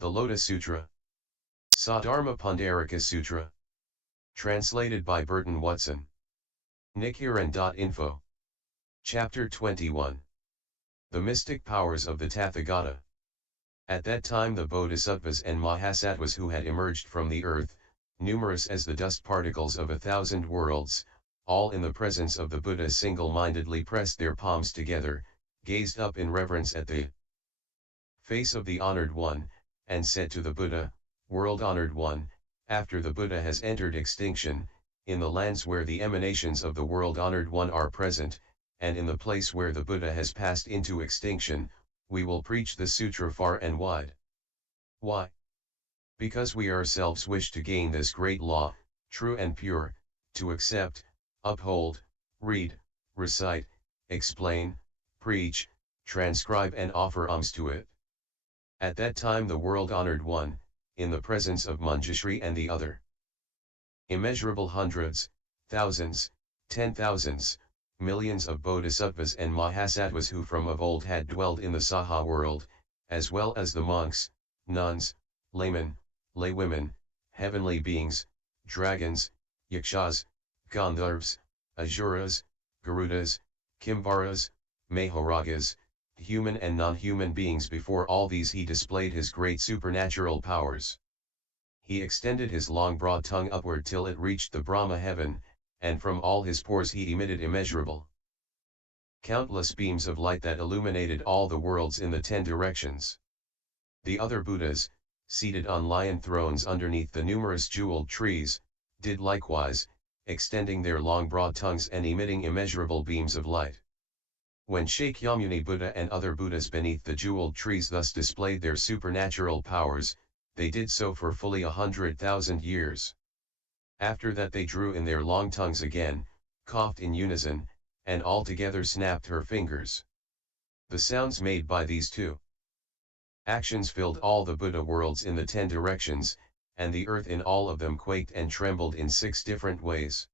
The Lotus Sutra. Sadharma Pundarika Sutra. Translated by Burton Watson. Nichiren.info. Chapter 21. The Mystic Powers of the Tathagata. At that time the bodhisattvas and mahasattvas who had emerged from the earth, numerous as the dust particles of 1,000 worlds, all in the presence of the Buddha single-mindedly pressed their palms together, gazed up in reverence at the face of the Honored One, and said to the Buddha, World-Honored One, after the Buddha has entered extinction, in the lands where the emanations of the World-Honored One are present, and in the place where the Buddha has passed into extinction, we will preach the sutra far and wide. Why? Because we ourselves wish to gain this great law, true and pure, to accept, uphold, read, recite, explain, preach, transcribe and offer alms to it. At that time the World-Honored One, in the presence of Manjushri and the other immeasurable hundreds, thousands, 10,000s, millions of bodhisattvas and mahasattvas who from of old had dwelled in the saha world, as well as the monks, nuns, laymen, laywomen, heavenly beings, dragons, yakshas, gandharvas, asuras, garudas, kimnaras, mahoragas, human and non-human beings. Before all these he displayed his great supernatural powers. He extended his long broad tongue upward till it reached the Brahma heaven, and from all his pores he emitted immeasurable, countless beams of light that illuminated all the worlds in the 10 directions. The other Buddhas, seated on lion thrones underneath the numerous jeweled trees, did likewise, extending their long broad tongues and emitting immeasurable beams of light. When Shakyamuni Buddha and other Buddhas beneath the jeweled trees thus displayed their supernatural powers, they did so for fully 100,000 years. After that they drew in their long tongues again, coughed in unison, and all together snapped her fingers. The sounds made by these two actions filled all the Buddha worlds in the 10 directions, and the earth in all of them quaked and trembled in 6 different ways.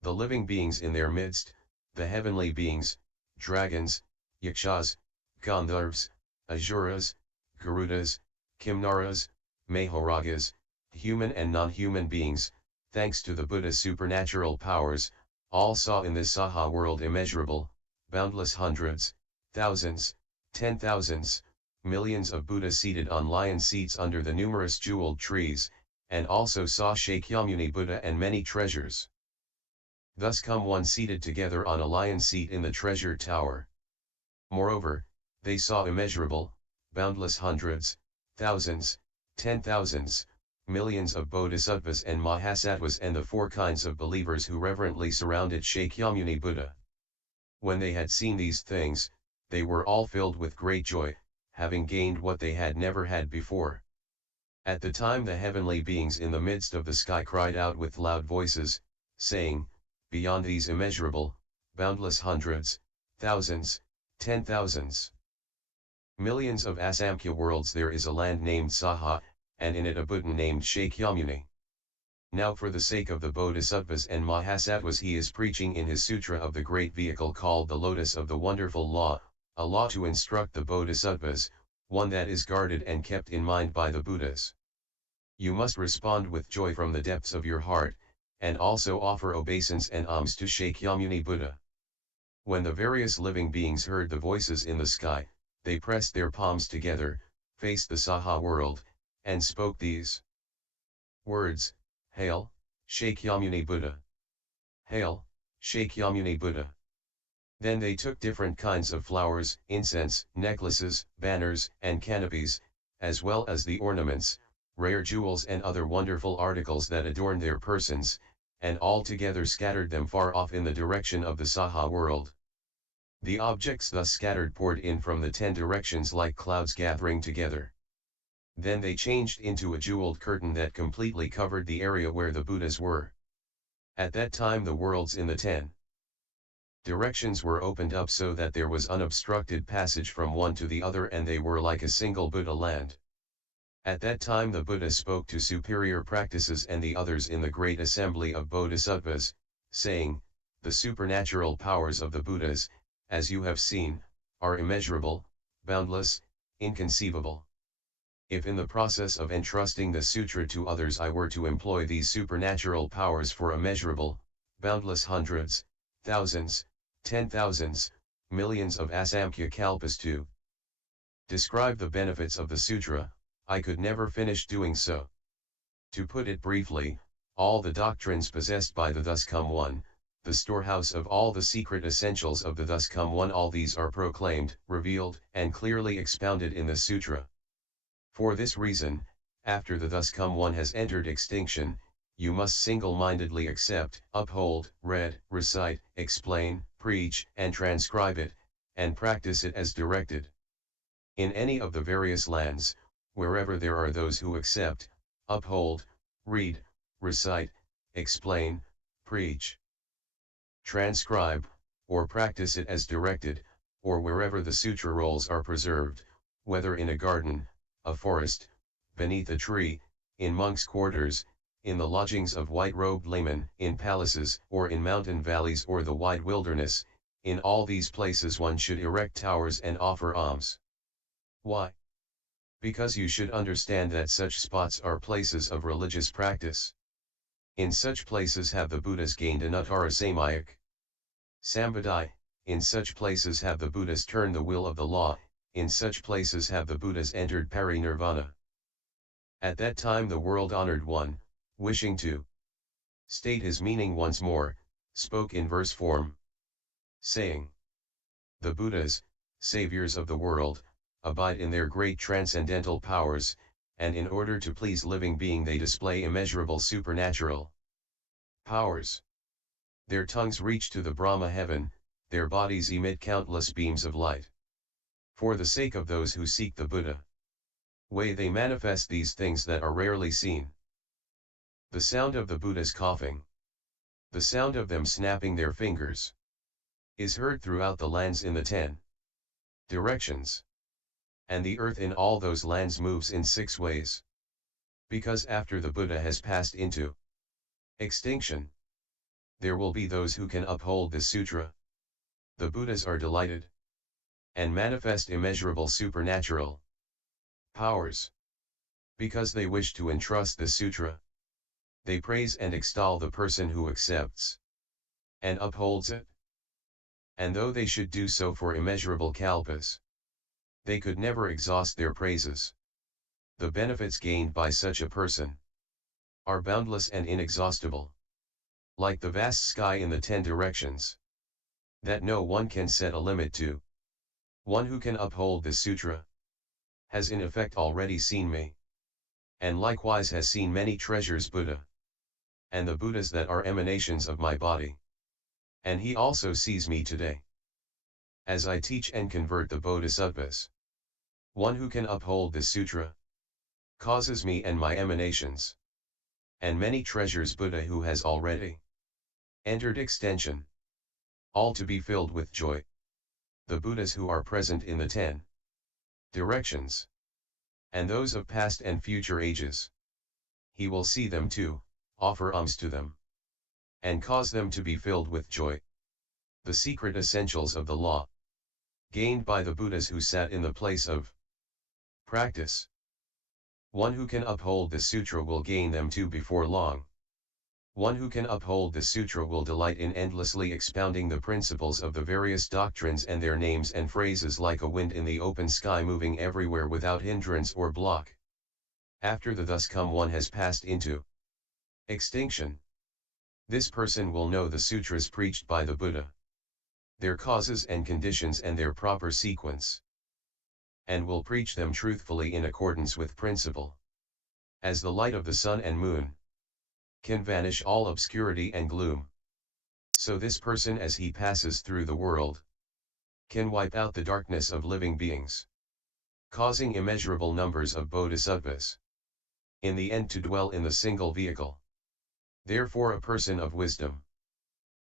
The living beings in their midst, the heavenly beings, dragons, yakshas, gandharvas, asuras, garudas, kimnaras, mahoragas, human and non-human beings, thanks to the Buddha's supernatural powers, all saw in this saha world immeasurable, boundless hundreds, thousands, 10,000s, millions of Buddhas seated on lion seats under the numerous jeweled trees, and also saw Shakyamuni Buddha and many treasures. Thus come one seated together on a lion seat in the treasure tower. Moreover, they saw immeasurable, boundless hundreds, thousands, 10,000s, millions of bodhisattvas and mahasattvas and the 4 kinds of believers who reverently surrounded Shakyamuni Buddha. When they had seen these things, they were all filled with great joy, having gained what they had never had before. At the time the heavenly beings in the midst of the sky cried out with loud voices, saying, Beyond these immeasurable, boundless hundreds, thousands, 10,000s, millions of Asamkhya worlds there is a land named Saha, and in it a Buddha named Shakyamuni. Now for the sake of the bodhisattvas and mahasattvas he is preaching in his sutra of the great vehicle called the Lotus of the Wonderful Law, a law to instruct the bodhisattvas, one that is guarded and kept in mind by the Buddhas. You must respond with joy from the depths of your heart, and also offer obeisance and alms to Shakyamuni Buddha. When the various living beings heard the voices in the sky, they pressed their palms together, faced the Saha world, and spoke these words, Hail, Shakyamuni Buddha! Hail, Shakyamuni Buddha! Then they took different kinds of flowers, incense, necklaces, banners, and canopies, as well as the ornaments, rare jewels and other wonderful articles that adorned their persons, and all together scattered them far off in the direction of the Saha world. The objects thus scattered poured in from the 10 directions like clouds gathering together. Then they changed into a jeweled curtain that completely covered the area where the Buddhas were. At that time the worlds in the 10 directions were opened up so that there was unobstructed passage from one to the other and they were like a single Buddha land. At that time the Buddha spoke to superior practices and the others in the great assembly of bodhisattvas, saying, The supernatural powers of the Buddhas, as you have seen, are immeasurable, boundless, inconceivable. If in the process of entrusting the sutra to others I were to employ these supernatural powers for immeasurable, boundless hundreds, thousands, 10,000s, millions of asamkhya kalpas to describe the benefits of the sutra, I could never finish doing so. To put it briefly, all the doctrines possessed by the Thus Come One, the storehouse of all the secret essentials of the Thus Come One, all these are proclaimed, revealed, and clearly expounded in the sutra. For this reason, after the Thus Come One has entered extinction, you must single-mindedly accept, uphold, read, recite, explain, preach, and transcribe it, and practice it as directed. In any of the various lands, wherever there are those who accept, uphold, read, recite, explain, preach, transcribe, or practice it as directed, or wherever the sutra rolls are preserved, whether in a garden, a forest, beneath a tree, in monks' quarters, in the lodgings of white-robed laymen, in palaces, or in mountain valleys or the wide wilderness, in all these places one should erect towers and offer alms. Why? Because you should understand that such spots are places of religious practice. In such places have the Buddhas gained an uttara samyak sambadhi, in such places have the Buddhas turned the wheel of the law, in such places have the Buddhas entered parinirvana. At that time the world-honored one, wishing to state his meaning once more, spoke in verse form, saying, "The Buddhas, saviors of the world, abide in their great transcendental powers, and in order to please living being they display immeasurable supernatural powers. Their tongues reach to the Brahma heaven, their bodies emit countless beams of light. For the sake of those who seek the Buddha way they manifest these things that are rarely seen. The sound of the Buddhas coughing, the sound of them snapping their fingers, is heard throughout the lands in the 10 directions. And the earth in all those lands moves in 6 ways. Because after the Buddha has passed into extinction, there will be those who can uphold this sutra. The Buddhas are delighted and manifest immeasurable supernatural powers. Because they wish to entrust the sutra, they praise and extol the person who accepts and upholds it. And though they should do so for immeasurable kalpas, they could never exhaust their praises. The benefits gained by such a person are boundless and inexhaustible, like the vast sky in the 10 directions, that no one can set a limit to. One who can uphold this sutra has in effect already seen me, and likewise has seen many treasures Buddha, and the Buddhas that are emanations of my body. And he also sees me today, as I teach and convert the bodhisattvas. One who can uphold this sutra causes me and my emanations, and many treasures Buddha who has already entered extension, all to be filled with joy. The Buddhas who are present in the 10 directions, and those of past and future ages, he will see them too, offer alms to them, and cause them to be filled with joy. The secret essentials of the law, gained by the Buddhas who sat in the place of practice. One who can uphold the sutra will gain them too before long. One who can uphold the sutra will delight in endlessly expounding the principles of the various doctrines and their names and phrases like a wind in the open sky moving everywhere without hindrance or block. After the Thus Come One has passed into extinction, this person will know the sutras preached by the Buddha, their causes and conditions and their proper sequence, and will preach them truthfully in accordance with principle. As the light of the sun and moon can vanish all obscurity and gloom, so this person as he passes through the world can wipe out the darkness of living beings, causing immeasurable numbers of bodhisattvas in the end to dwell in the single vehicle. Therefore a person of wisdom,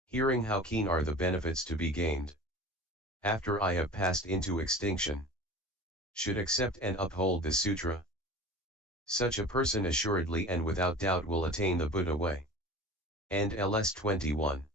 hearing how keen are the benefits to be gained after I have passed into extinction, should accept and uphold this sutra. Such a person assuredly and without doubt will attain the Buddha way. And LS 21.